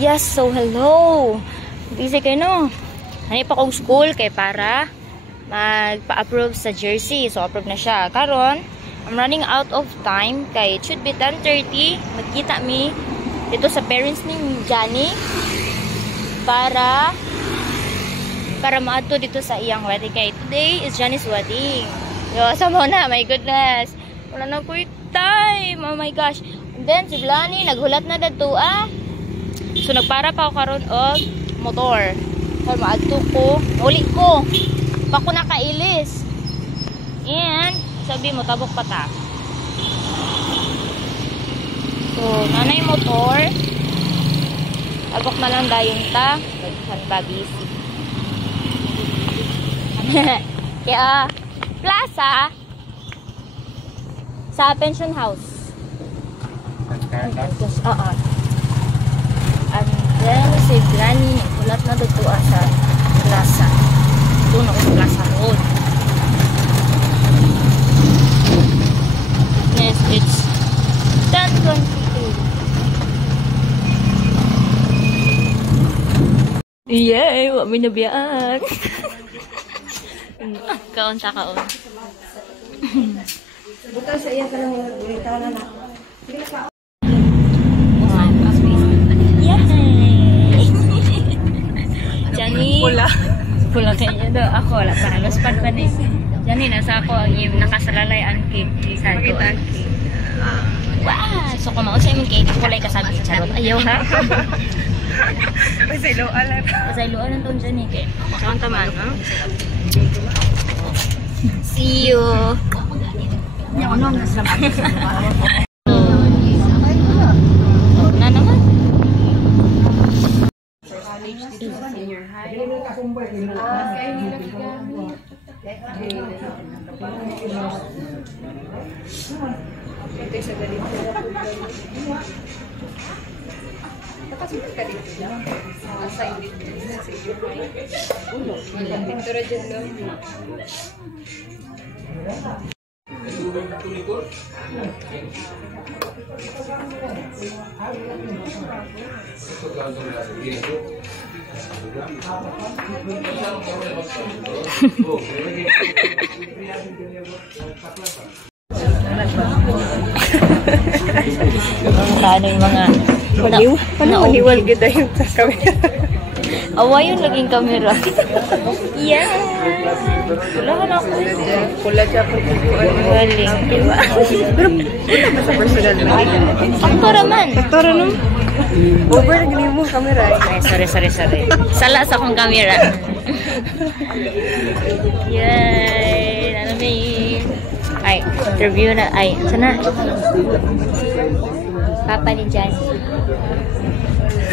Yes, so hello. Busy kayo no? Hani pa kong school kay para magpa-approve sa jersey. So approve na siya. Karon, I'm running out of time kay it should be 10:30. Magkita mi dito sa parents ni Johnny para maadto dito sa iyang wedding kay today is Johnny's wedding. Yo, sama na, my goodness. Wala na ko time. Oh my gosh. And then si Blani naghulat na dadto So nagpara pa ako karon og motor. Kaya maadto ko, uli ko. Bako nakailis. And sabi mo tabok pa ta. So nanay motor. Tabok na lang dayon ta. Nagsan ba busy. Kaya plaza sa pension house. And then si Granny ulat na dito sa plaza. Doon ako sa plaza road. Yes, it's 10:22. Yay! Wag may nabiyaan. Kaon ta kaon. Bukan sa iya ka lang bulita na na. Johnny. Pula kayaknya do. Ako wala pa. Halos pa ni. Johnny, nasa ako ang yung nakasalalay angki. Sa ito angki. Wow! So kung mausay mong cake, kulay kasabi sa charot. Ayaw ha? Pasayloan lang. Pasayloan lang itong Johnny. Saan taman, ha? See you! Na naman. Senior high. Ito sa galing. Nakasulat ka dito lang. Assign dito sa senior high. Pintura dyan lang. Ano yung mga Maniwal ganda yung sa camera. awa yung naging camera. Yeah. Wala ka na ako. Pula siya po. Galing, diba? Pero wala ba sa personal na? Aktora man. Aktora no? Over na ganyan mo camera. Ay, sorry. Sala sa akong camera. Yay! Ano may... Ay, interview na. Ay, sana? Papa ni Johnny.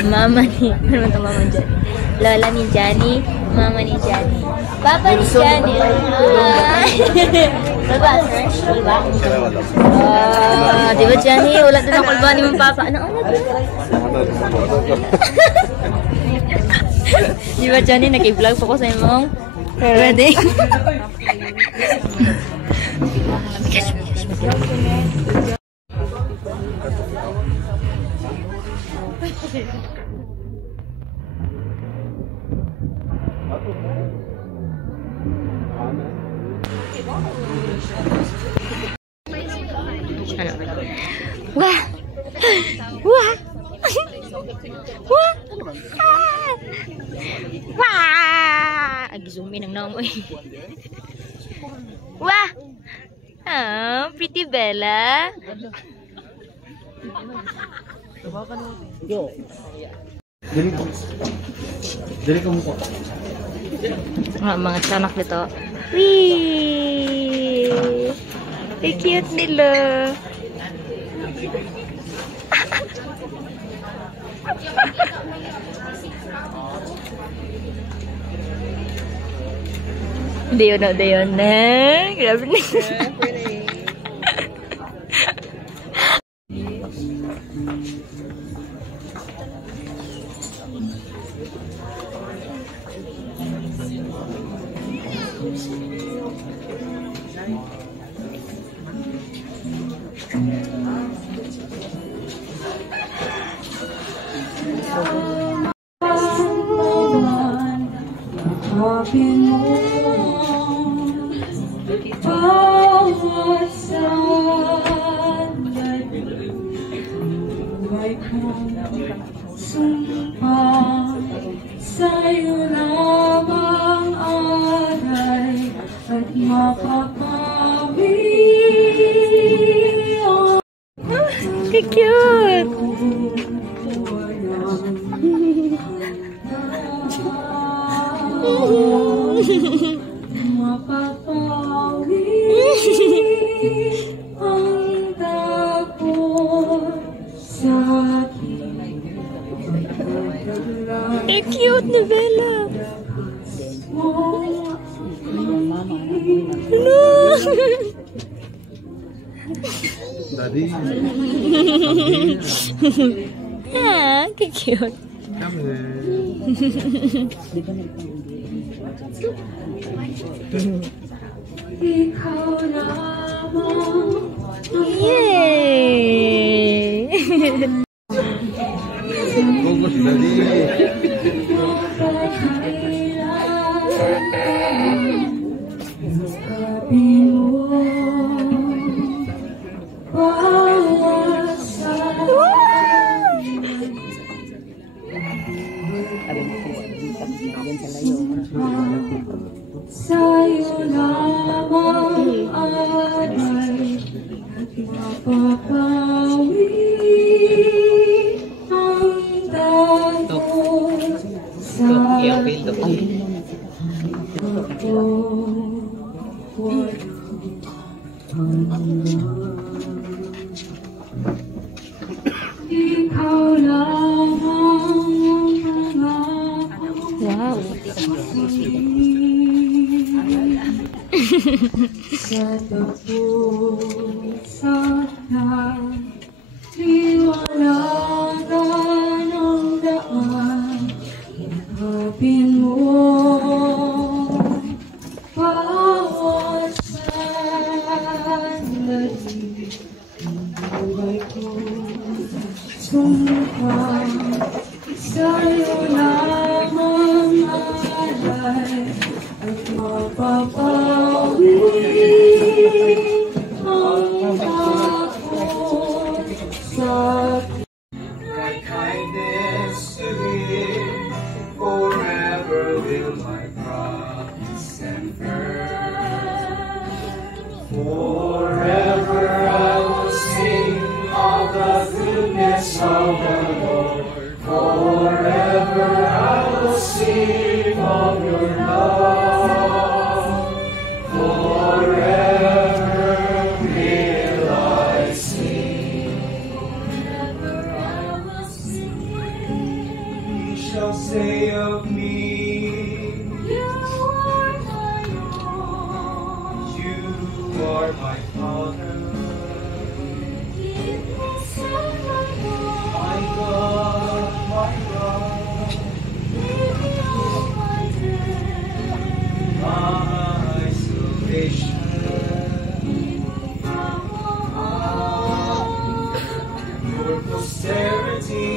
Mama ni... Ano naman ito mama ni Johnny? Lola ni Johnny. Mama ni Johnny. Papa ni Johnny. Diba, sir? Diba? Diba, Johnny? Wala doon ang kulba ni mong papa. Ano? Diba, Johnny? Nag-i-vlog po ko sa imong wedding. Ano? Wah! Wah! Wah! Wah! Ag-zoom in ang naong eh. Wah! Oh, pretty Bella. Yo. Dali ko mo ko. Mga sanak nito. Wee! Ay, cute nila. Dayon na. Grabe na. Hanapin mo bawat sandali, buhay kong sumpa sa'yo lamang alay at makapawi. Cute! Mapapawi ang tapos sa akin. Cute ni Bella! No! Daddy. Ah, cute! Come here. Ikaw lamang Yay! Focus, Daddy. hanapin mo bawat sa'yo lamang alay at mapapawi ang tapos sa akin. Ikaw lamang ang Wow! sa tapusan na liwanagan ng daan, hanapin mo bawat sandali, ang buhay ko sumpa sa'yo lamang alay at mapapawi ang takot sa My kindness to Him forever will my promise and firm. Forever I will sing of the goodness of the Lord. Forever I will sing of your love. Forever will I sing. He shall say of me, you are my Lord. you are my Father. Keep me safe, my My God. God, my God, Lead me all my days. my salvation. From all Your posterity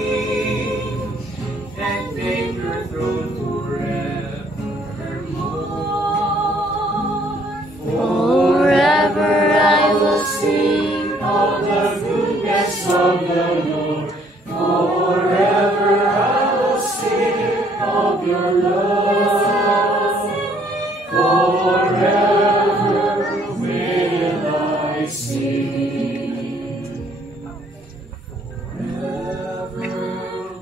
and name your throne forevermore. Forever I will Sing of the goodness of the Lord. Forever I will sing of your love. Forever will I sing. Forever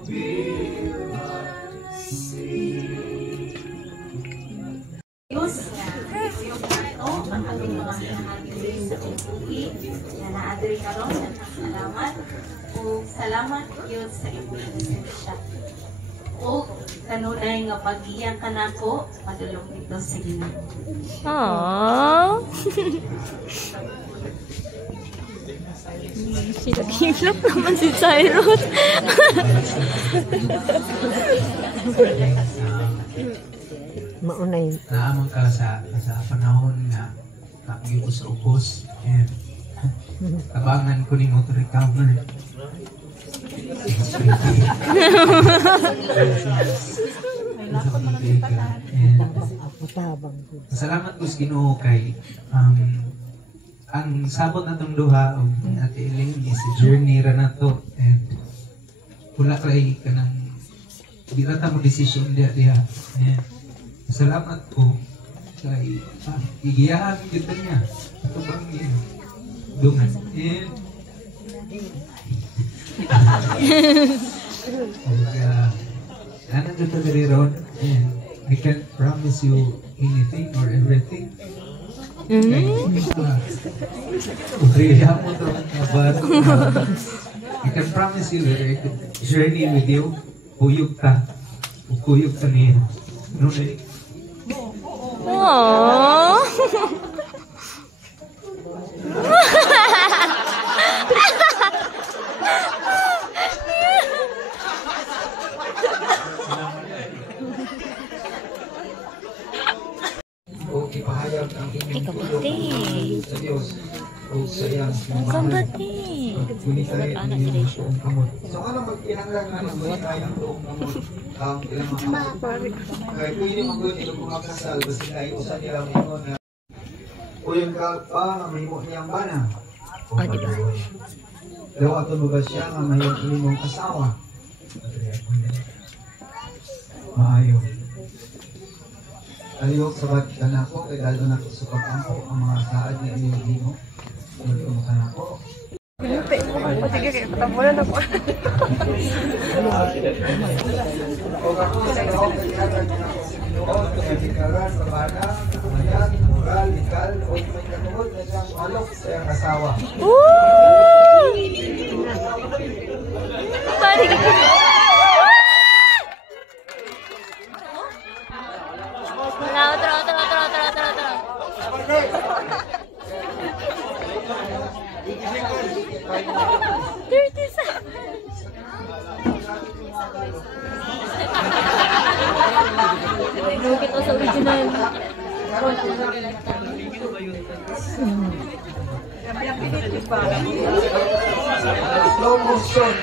will I sing. Diyos, yung ano, ang ating mga hinahagin sa upuwi, na naadri ka ron, salamat, o salamat yun sa ipong siya. O kanunay nga pag-iyak ka na ko, padulong ito sa Ginoo. Aww! Sinakilap naman si Cyrus. Naamang ka sa panahon nga pag-ius-upos and Tabangan ko ni mo to recover. Salamat ko sa Ginoo kay ang sabot na itong duha o Ate Elaine is a journey ra na to and wala kay ka ng di rata mo decision diya and salamat ko kay igiyahan kita niya ito bang dungan and ano dito dari ron and I can't promise you anything or everything. I can promise you that I can journey with you. Kuyog ta. Kuyog ta niya. Ano na eh? Aww. O ipahayag ang inyong tulong sa Diyos o sa iyang Kambati. Gunitay ang inyong buong kamot. So ano magkinanglan nga ng gunitay ang buong kamot ang ilang mga kamot? Kaya pwede mag-gunit ang mga kasal basta tayo sa nilang ingon na o yung kalpa na may mo niyang bana. O, diba? Daw ato mo ba siya nga may imong asawa? Maayo. Aliyok sabat ka na ako, kaya lalo na ako sa pag-ampo ang mga saad na inyong himo. Tulog ka na ako. Sige, kaya patamulan ako. Asawa. Kita sa original. Slow motion.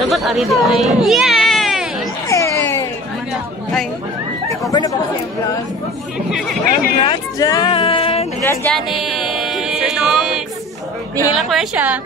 Dapat ari di ay. Yay! Ay, take-over na ba ko sa yung vlog? Congrats, Jan! Congrats, Janice! Sir Nox! Nihila ko siya.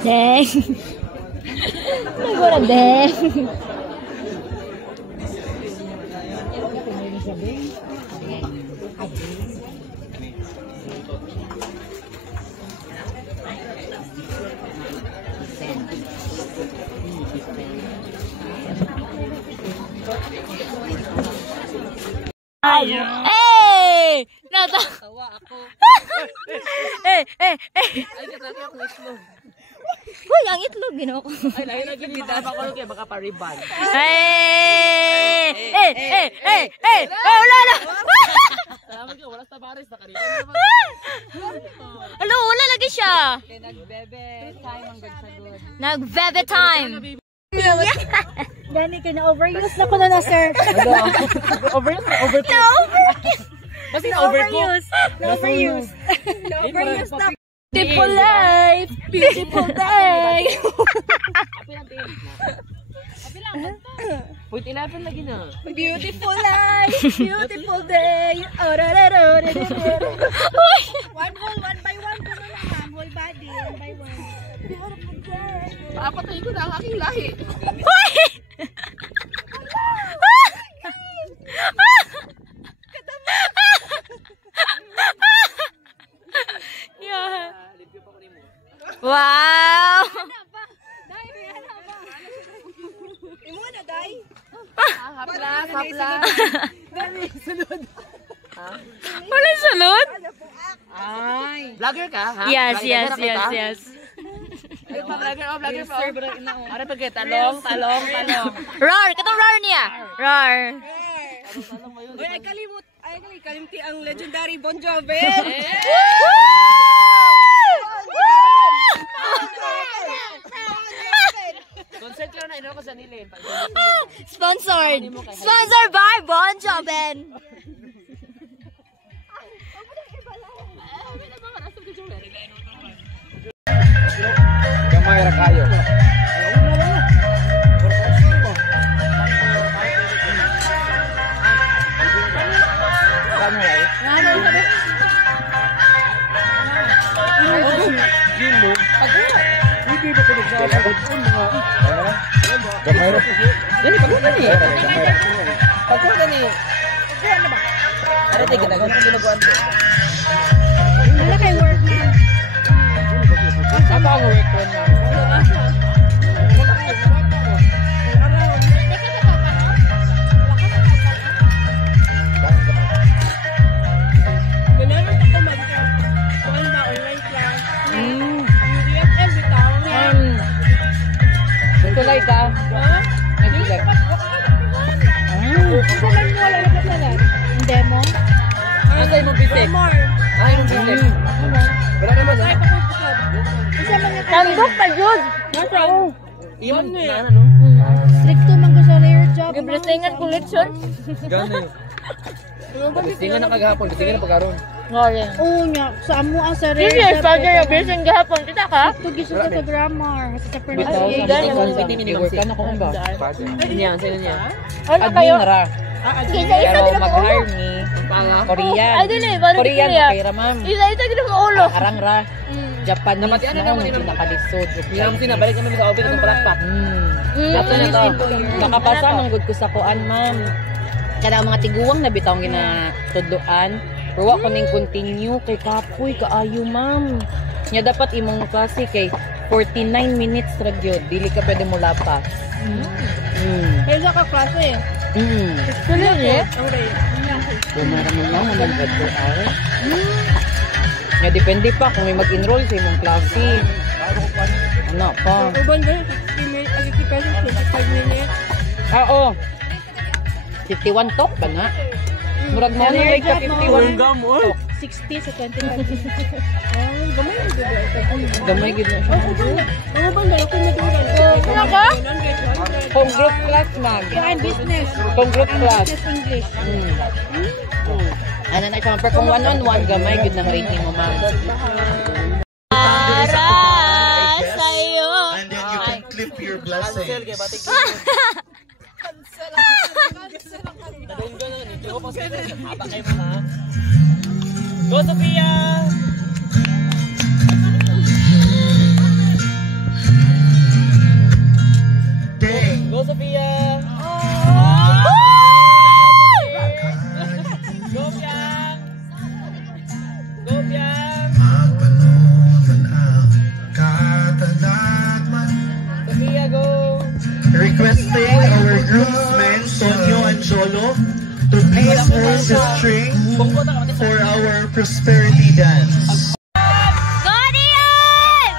Deng. Nagura deng. Hey! Natawa ako. Eh. Ay, katapos ako itlog. Uy, ang itlog, ginawa ko. Ay, lagi na gilidas ako kaya baka pariban. Hey! Wala na! Salamat ka, wala sa baris na kanina. Alo, wala lagi siya. Nagbebe time ang gagsagod. Nag-bebe time. Gani ka na overuse na ko na sir. Overuse na overcook. Basta na overcook. Overuse na. Beautiful life. Beautiful day. Api lang. Point 11 lagi na. Beautiful life, beautiful day. Oh, ra, ra, ra, ra, ra, ra. One whole, one by one ko na lang, ma'am. Whole body, one by one. Beautiful day. Paapatay ko na ang aking lahi. Yeah. Wow! Imo na, day. Haplas, haplas. Wala sulod? Ay. Vlogger ka, ha? Yes, Vlogger yes, ka, yes, kita? yes. Ay, vlogger, vlogger pa. Ano pa kaya? Talong. Roar! Katong roar niya! Roar! Uy, ay kalimti ang legendary Bon Jovi. Consent lang na, ino ko sa nilin. Sponsored! Sponsored by Bon Jovi! Gamay ra kayo. Gino. Hindi ba ko nagsasagot ko mga gamay ra. Dali, pagkuhan ni. Pagkuhan ni. Ano tayo ginagawa? Ano ginagawa? Wala kay work na. Apa ang work ko na? Nagtulay ka? Nagtulay. Demo? Ano tayo mo bisik? Ay, mo bisik. Wala naman ha? Tandok pa yun! Iyon na ano? Stricto man ko sa layer job. Gibresingan collection? Gano'n yun. Bistingan na kagahapon, bistingan na pagkaroon. Ngari. Oo nga, sa amo ang sa This layer year, job. starter yung blessing gahapon. Kita ka? Ito gisod ka sa grammar. Sa Bitaw, pronunciation. i-work ka na ko ba? Niya, sino niya? Ano kayo? ra. Isa-isa Pero gina mo ulo. mag-hire ni Korean. Ay, dili. Parang Korean Korea. na kaya ma'am. Isa-isa gina mo ulo. Arang ra. Japanese na hindi nakalisod. Ilang sinabalik naman sa open ng palakpak. Dato na to. Nakapasa mong good ko sa kuan, ma'am. Kada mga tiguwang na bitawng ginatudloan. Pero wa ko ning continue kay kapoy kaayo, ma'am. Nya dapat imong klase kay 49 minutes ra gyud. Dili ka pwede mo lapas. Kaya sa ka-klase. Tuloy niya? Bumara mo lang naman kadto ay. Nya depende pa kung may mag-enroll sa imong klase. Ano pa? Uban ba? 60 minutes, 50 pesos, 25 minutes. Oo. 51 tok ba na? Murag mo na ka 51 tok. 60 sa 25 minutes. Ay, gamay na dito. Gamay gid na siya. Ano ba na ako maduro? Ano ka? Kung group class mag. Yan, business. Kung group class. Business English. Ano na siya, pero kung one-on-one gamay gid nang rating mo, ma'am. Para sa'yo. And then you can clip your blessings. Go Sophia! Dang. Go Sophia! Go Piang! Go Piang! Magpanunan ang katanagman. Sophia, go! Requesting our groomsmen, Tonyo and Jolo, to please hold the string for our prosperity dance. Guardian!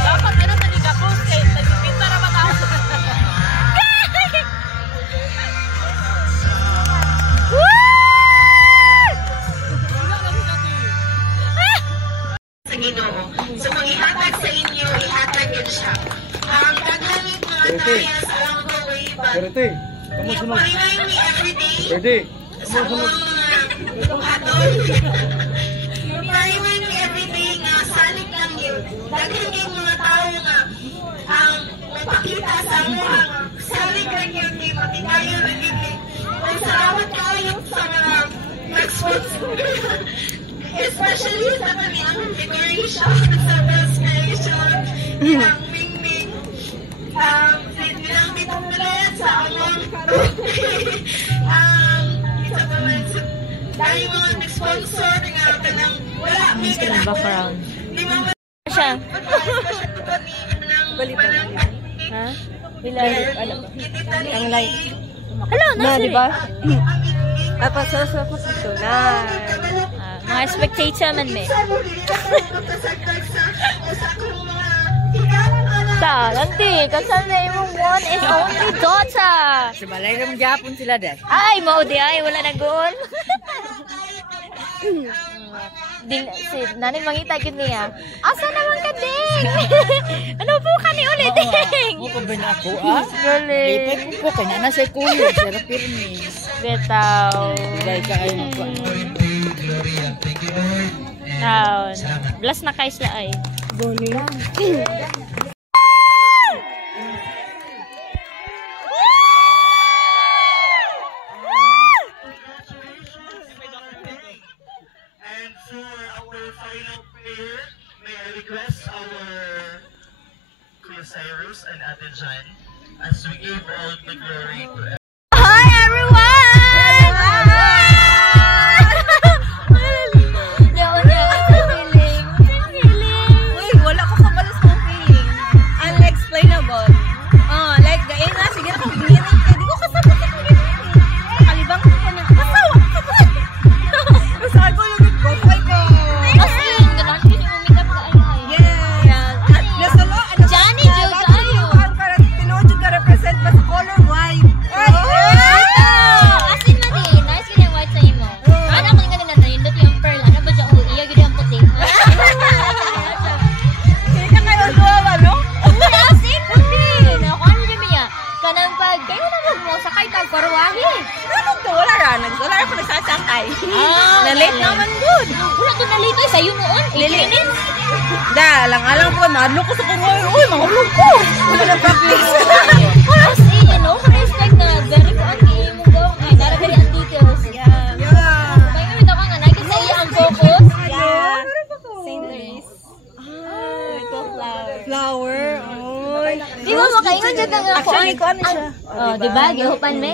Dapat ano sa liga ko, nagpipinta na matao. Sa Ginoo. So mangihatag sa inyo, ihatag yun siya. Ang daghanit mga tayas along the way ba? Remind me everyday. Ready? Sa akong buhaton. Remind me everyday nga salig lang yun. Daghan yung mga tao nga ang magpakita sa mga salig lang yun ni matinayo lang yun ni. Ay, salamat kayo sa mga nag-sponsor. Especially sa kanilang decoration, sa bus creation, ng Ming-Ming. Nilang bitang sa among isa pa man dahil mga nag-sponsor nga kanang wala may Sa background. di mo Siya. balitan. Ha? Bilay. Ang light. Hello, Na, nasa di ba? Apa sa dito na. mga spectator man me. Ta, nanti, kasal na yung one and only daughter. Sumalay naman Japon sila dahil. Ay, mao di ay, wala na goal. Si nanay mangita gid niya. Asa naman ka ding? Ano po ka ni ulit ding? Mo pa ba na ako ah? Gali. Lipat ko kaya na sa kulo. Sarap pirmi. Betaw. Dahil ka ay magpa. Town. Bless na kay sila ay. And for our final prayer, may I request our Kuya Cyrus and Ate Jan as we give all the glory to Hi everyone! Uy, wala ko kabalas kong feeling. Unexplainable. Like, gain na, sige na kong ginit. Hindi ko kasabot sa ginit. Nakalibang ko na. Masawa ko kapag. Masawa ko yung go. Ay ko. Yeah. Nasa lo, ano? Johnny, Joe, tayo. Para tinuod yung ka-represent ba sa color white. Asin mo din. Nice yun yung white sa imo. Ano mo nga na nindot yung pearl. Ano ba siya? Iya gid yung puti. Kaya kayo duwa, no? Asin mo din. Ako ano din niya? Kanang pag kayo naman mo sakay tag karwahe. Ano to? Wala ra. Wala ra ko nagsasakay. Na-late okay. naman good. Wala to nalito sa iyo noon. Lilinin. Da, alang-alang po. Madlo ko sa kurwahe. Uy, mahulog ko. Wala na practice. As in, you know, respect na very ko ang game mo go. Ay, naradali ang details. Yeah. Kaya nga bitaw ka nga, nakita sa iya ang focus. Yeah. St. Louis. Flower. Oy. Di ba makaingon dyan nga ako? Actually, ko ano siya. Oh, di ba? Gihupan me?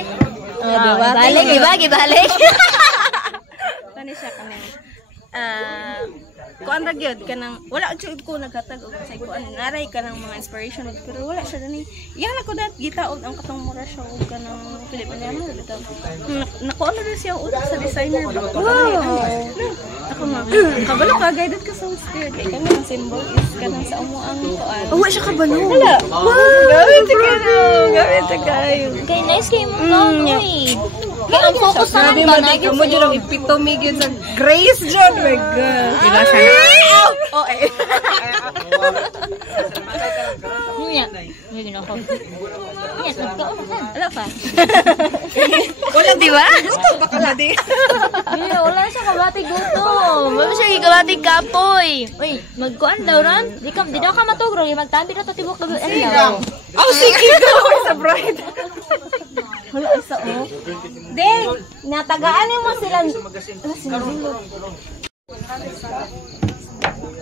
Oh, di ba? Gibalik, di ba? Gibalik. Ano siya kanang kuan ra gyud kanang wala jud ko naghatag og say kuan naray kanang mga inspiration pero wala siya dani yan ako dat gitaod ang katong mura siya og kanang Filipino bitaw nakuan na siya og sa designer wow ako ma kabalo ka guided ka sa spirit kay kami ang symbol is kanang sa amo ang kuan wa siya kabalo wala wow gawin kayo Kay nice kay mo go, uy. Kaya ang focus naman ba na mo jud ang epitome gyud sa grace jud my god Diba siya? oh eh Niya. Hindi na ako. Niya, nagkaon ka. Wala pa. Wala, di ba? Gusto ba ka di? Hindi, wala siya kabati gutom. Wala siya kabati kapoy. Uy, magkuan daw ron. Di daw ka matugro. Magtabi na to tibok ka. Ano daw? Oh, sige ko sa bride. Wala isa oh. Ding, natagaan mo sila.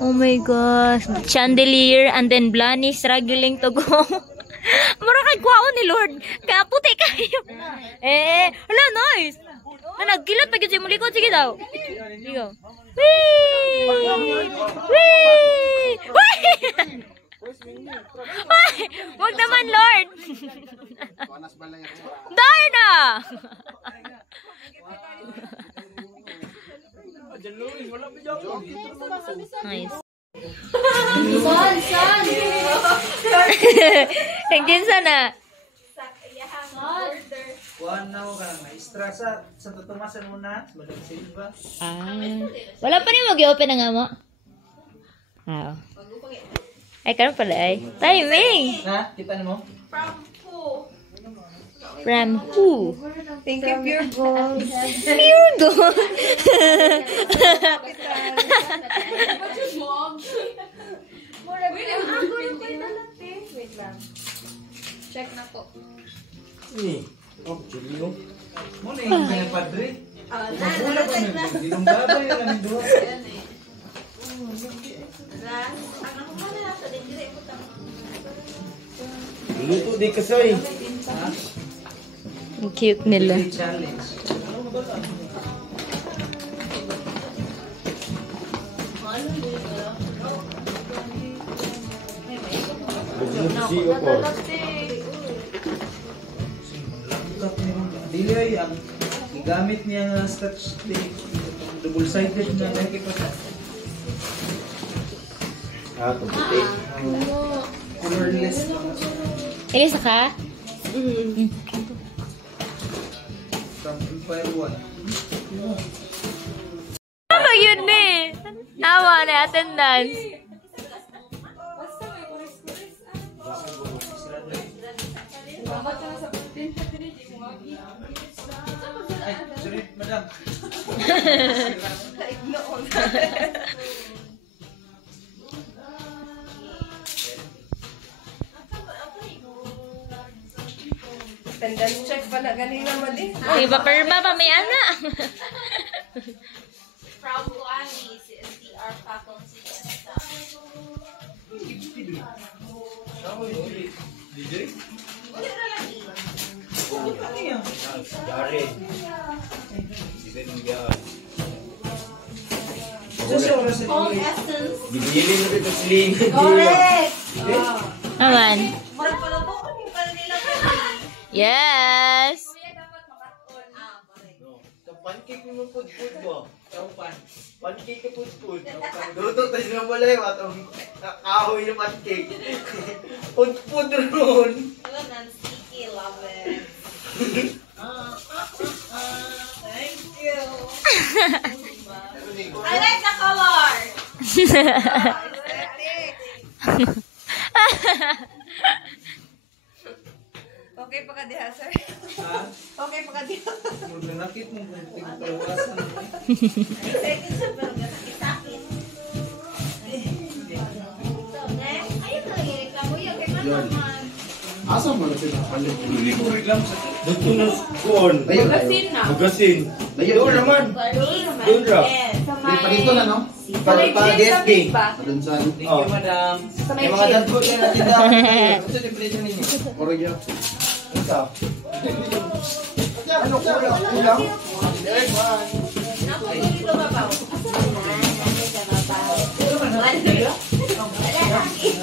Oh my gosh. Chandelier and then Blani struggling to go. Mura kay kwao ni Lord. Kaya puti kayo. Hala, nice. Nagkilat pa gyud si mulikod. Sige daw. Sige. Wee! Wee! Wee! Wag naman, Lord. Darna! Nice. Son! Hanggang sana. Kuan na ko kanang maestra sa Santo Tomas muna, Madam Silva. Wala pa ni mag-i-open na nga mo. Ay, karon pala ay. Timing! Ha? Kita nimo? From who? Thank you, Pure Gold. Pure gold. Check na po. Ni. Oh, chilio. Mo na yung mga padre. Wala pa na. Dilong babay lang doon. Luto di kasoy. Ang cute nila. Challenge. Si ko. Dili ay ang igamit niya nga scotch tape. Double sided na lagi pa sa Puti. colorless na. Isa ka? From Empire 1. Ano yun eh? Tama na attendance. Ay, sorry, madam. Attendance check pala ganina mo din. Uy, papirma pa may ana. From Buani, CSTR faculty and staff. Dari. Home essence. Gibilin mo dito sling. Correct! Aman. Murag pala po kung yung pala nila Yes. Pancake mo pud-pud mo. Pancake ka pud-pud. Luto tayo na malay atong kahoy ng pancake. Pud-pud ron. non-sticky, love it. Thank you. I like the color. Okay pa ka diha, sir? Ha? Okay pa ka diha. Nakit mo kung tingpalawasan. Second sa pero gasakit-sakit. So, next. Ayun na lang yung reklamo yun. Kaya naman. Asa mo na pinapalit? Hindi ko reklam sa Dito na kuon. Magasin na. Magasin. Doon naman. Doon ra. Sa may... na no? Para DSP. Thank you, madam. Sa may Yung mga chip. dagko na tinda. Ito yung presyo ninyo. Oraya. Ito. Ano kulang? Kulang? Naku, dito mabaw.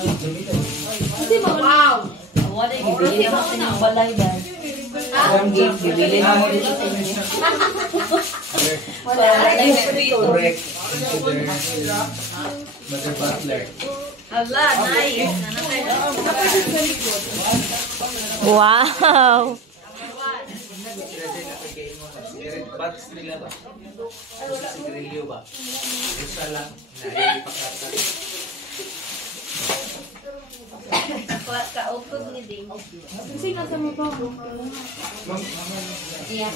Kasi wow! Wala yung bibili naman sa yung balay ba? Bibili naman dito sa inyo. Wala. Correct. Mother Butler. Hala, nice. Wow. Box nila ba? Sigrilyo ba? Isa lang. Nakikipakata. Kaupog ni Ding. Yeah.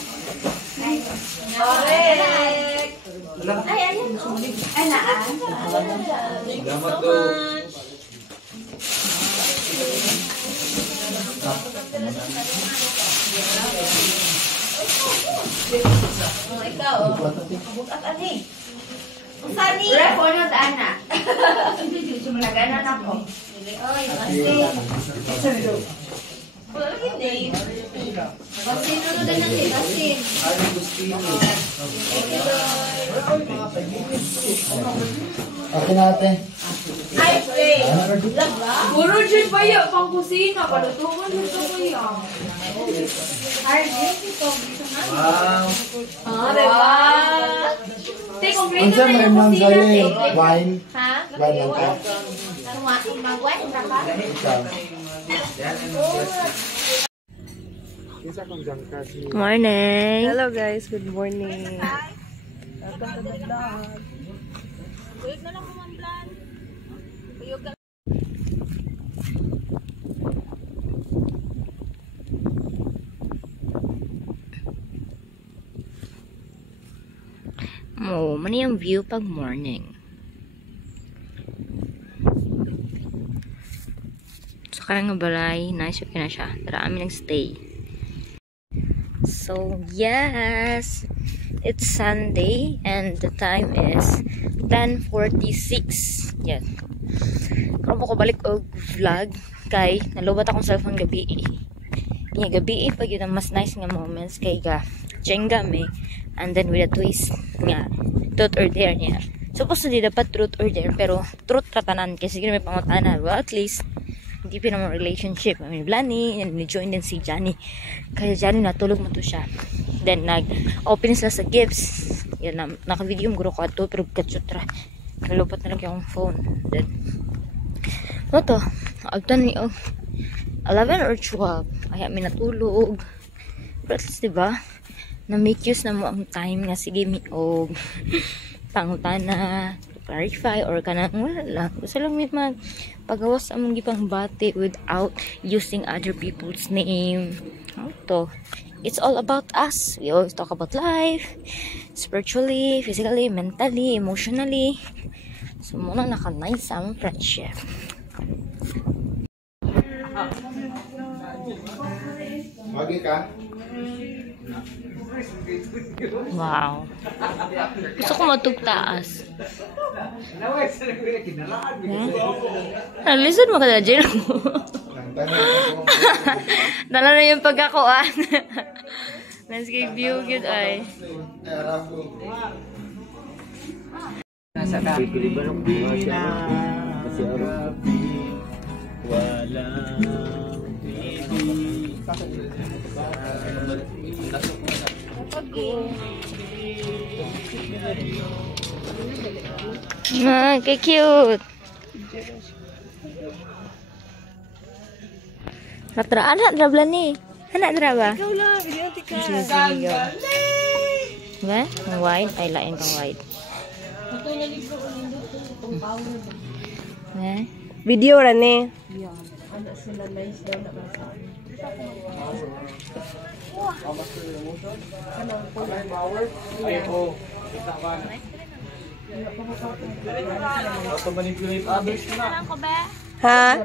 Correct. Ay, ayun. Ay, naan. Salamat to. Oh, ikaw. Bukas ani. Sani. Ref o na ana. Nag-ana na ko. Oy, kasi. Wala lagi din. Basin na din natin, basin. Ano Agustino. Ako natin. Ay, play. Puro dyan pa yun, pang kusina. Palutungan dito ko yun. Wow. Ah, diba? Te, kompleto na yung Ma'am kusina. Sally, te. wine. Ha? Wine lang ka. Magwet ka pa? Morning. Hello guys, good morning. Welcome to the vlog. Kulit na lang kumamblan. Kuyog ka. Oh, mani ang view pag morning. So, karang nga balay, nice okay na siya. Tara, amin nag-stay. So, yes, it's Sunday and the time is 10:46. Yes. Kung ko balik og vlog kay nalubat akong cellphone gabi. Nga gabi pag yun ang mas nice nga moments kay ga Jenga me and then with a twist nga truth or dare niya. Supposedly dapat truth or dare pero truth ratanan kasi sige may pangutana. Well, at least hindi pa naman relationship. I mean, Blani, and ni-join din si Johnny. Kaya Johnny, natulog mo to siya. Then, nag-open sila sa gifts. Yan, naka-video yung guro ko ato, pero katsutra. Nalupot na lang yung phone. Then, ano to? Agtan ni, 11 or 12. Kaya may natulog. Pero at least, diba? Na-make use na mo ang time nga. Sige, o pangutana, clarify, or kanang wala lang. Gusto lang may pagawas among gipang bati without using other people's name. Ito. It's all about us. We always talk about life, spiritually, physically, mentally, emotionally. So, muna naka-nice ang friendship. Magi ka? Wow. Gusto ko matugtaas. Listen mo ka na, Jen. Dala na yung pagkakuan. Landscape view, good ay. Nasa kapili ba nung Ah, kay cute. Natra, anak drabla ni. Anak draba. Ikaw lang, idiyanti ka. Ba? Ang white, ay lain kang white. Video ra ni. Ha?